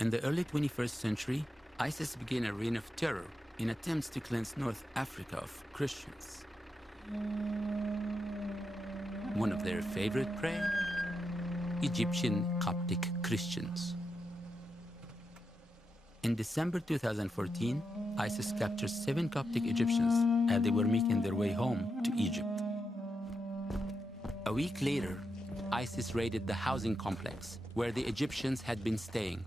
In the early 21st century, ISIS began a reign of terror in attempts to cleanse North Africa of Christians. One of their favorite prey? Egyptian Coptic Christians. In December 2014, ISIS captured 7 Coptic Egyptians as they were making their way home to Egypt. A week later, ISIS raided the housing complex where the Egyptians had been staying.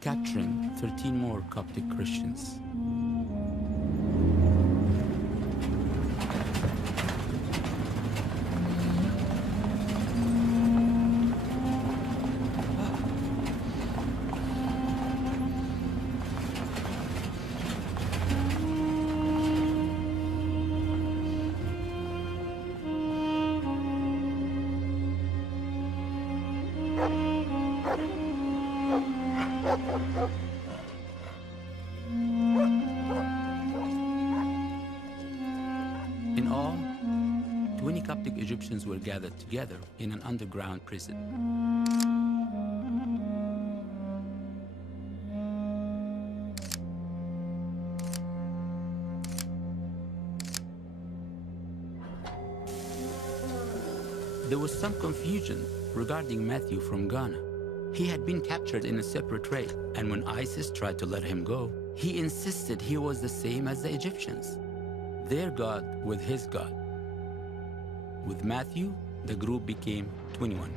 Capturing 13 more Coptic Christians. In all, 20 Coptic Egyptians were gathered together in an underground prison. There was some confusion regarding Matthew from Ghana. He had been captured in a separate raid, and when ISIS tried to let him go, he insisted he was the same as the Egyptians, their God with his God. With Matthew, the group became 21.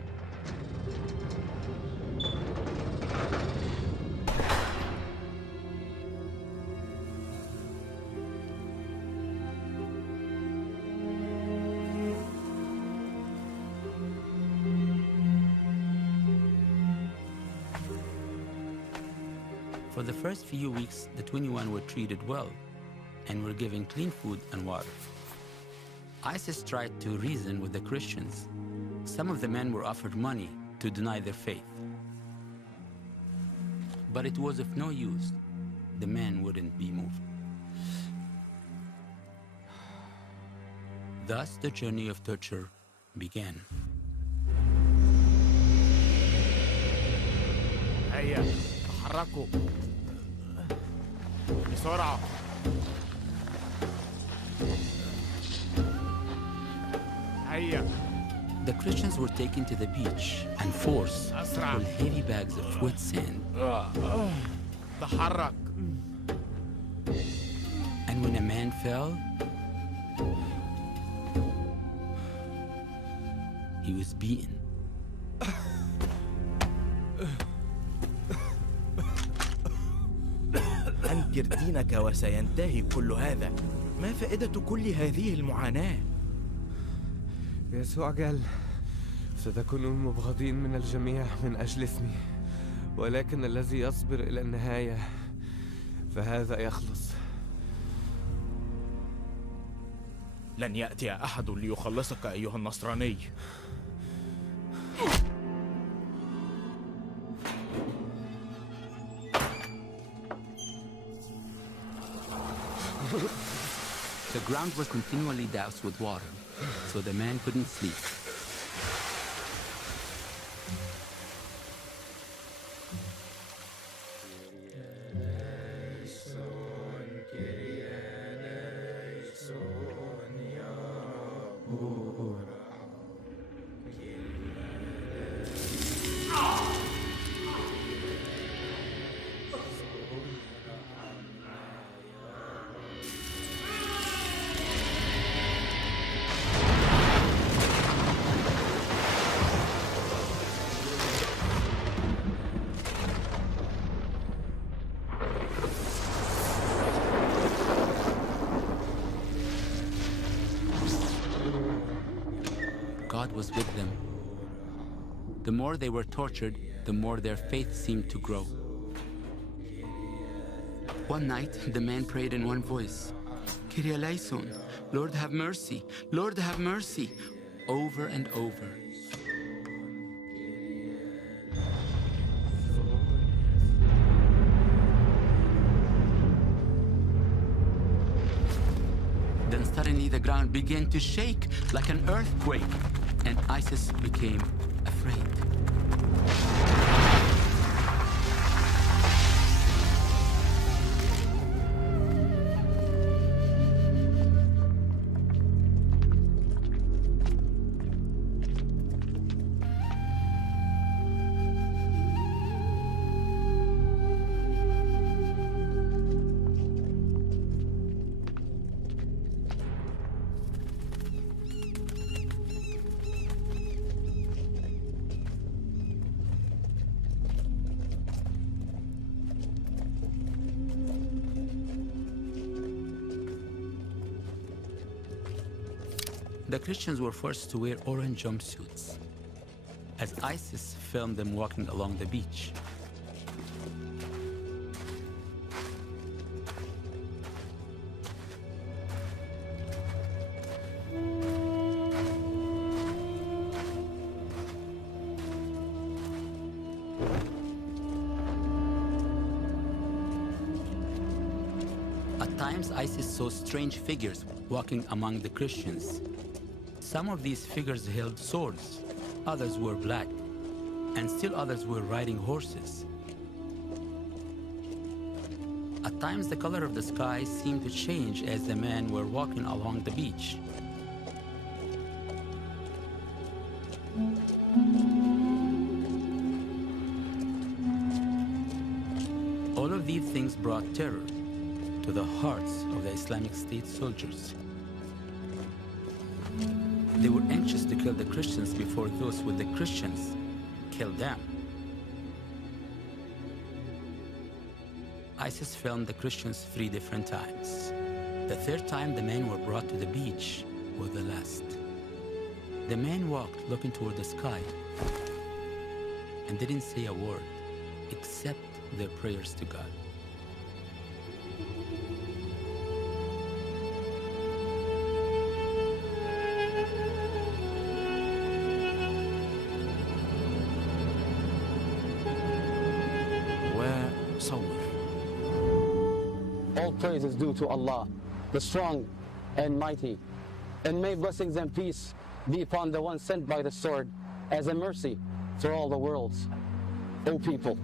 For the first few weeks, the 21 were treated well and were given clean food and water. ISIS tried to reason with the Christians. Some of the men were offered money to deny their faith. But it was of no use. The men wouldn't be moved. Thus, the journey of torture began. هيا تحركوا بسرعة. هيا. The Christians were taken to the beach and forced to pull heavy bags of wet sand. تحرك. And when a man fell, he was beaten. أنكر دينك وسينتهي كل هذا. ما فائدة كل هذه المعاناة؟ يسوع قال ستكونون مبغضين من الجميع من أجل اسمي، ولكن الذي يصبر إلى النهاية فهذا يخلص. لن يأتي أحد ليخلصك أيها النصراني. The ground was continually doused with water, so the man couldn't sleep. God was with them. The more they were tortured, the more their faith seemed to grow. One night, the man prayed in one voice, "Kyrie eleison, Lord have mercy, Lord have mercy," over and over. ground began to shake like an earthquake, and ISIS became afraid. The Christians were forced to wear orange jumpsuits as ISIS filmed them walking along the beach. At times, ISIS saw strange figures walking among the Christians. Some of these figures held swords, others were black, and still others were riding horses. At times, the color of the sky seemed to change as the men were walking along the beach. All of these things brought terror to the hearts of the Islamic State soldiers. They were anxious to kill the Christians before those with the Christians killed them. ISIS filmed the Christians 3 different times. The 3rd time the men were brought to the beach was the last. The men walked looking toward the sky and didn't say a word except their prayers to God. All praise is due to Allah, the strong and mighty. And may blessings and peace be upon the one sent by the sword as a mercy for all the worlds. O people,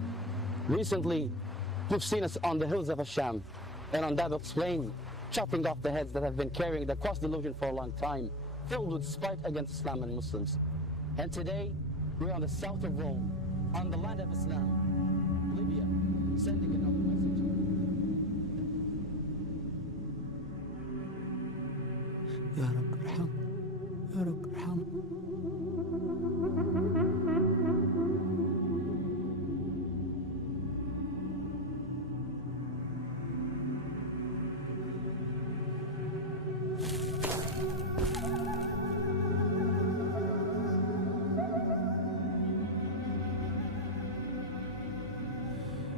recently you've seen us on the hills of Asham and on Dabaq's plain, chopping off the heads that have been carrying the cross delusion for a long time, filled with spite against Islam and Muslims. And today, we're on the south of Rome, on the land of Islam, Libya, sending another message. يا رب ارحم يا رب ارحم.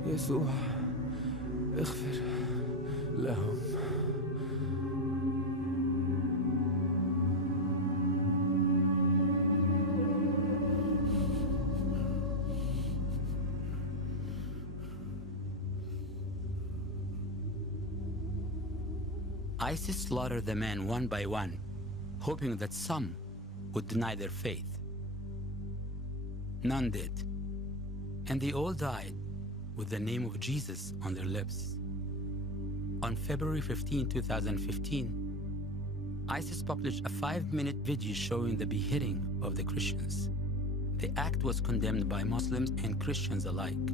يسوع اغفر لهم. ISIS slaughtered the men one by one, hoping that some would deny their faith. None did, and they all died with the name of Jesus on their lips. On February 15, 2015, ISIS published a 5-minute video showing the beheading of the Christians. The act was condemned by Muslims and Christians alike.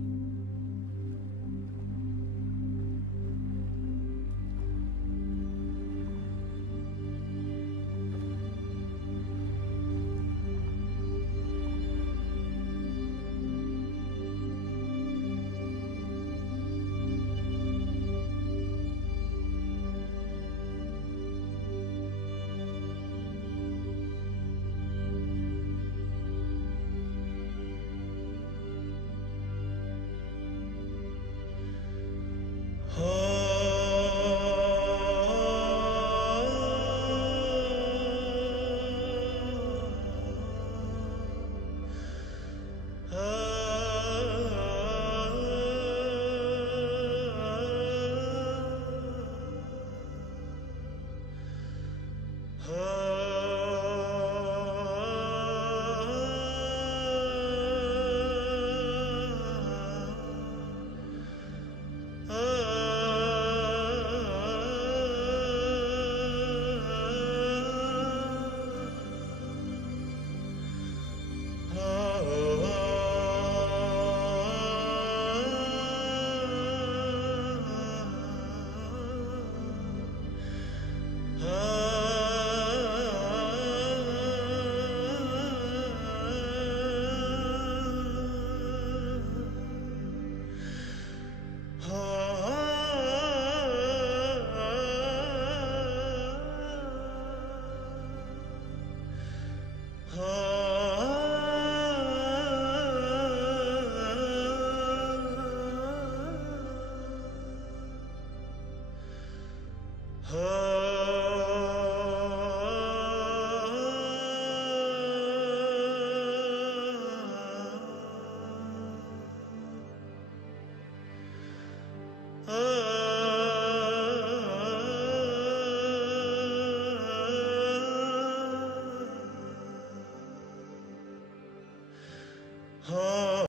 ها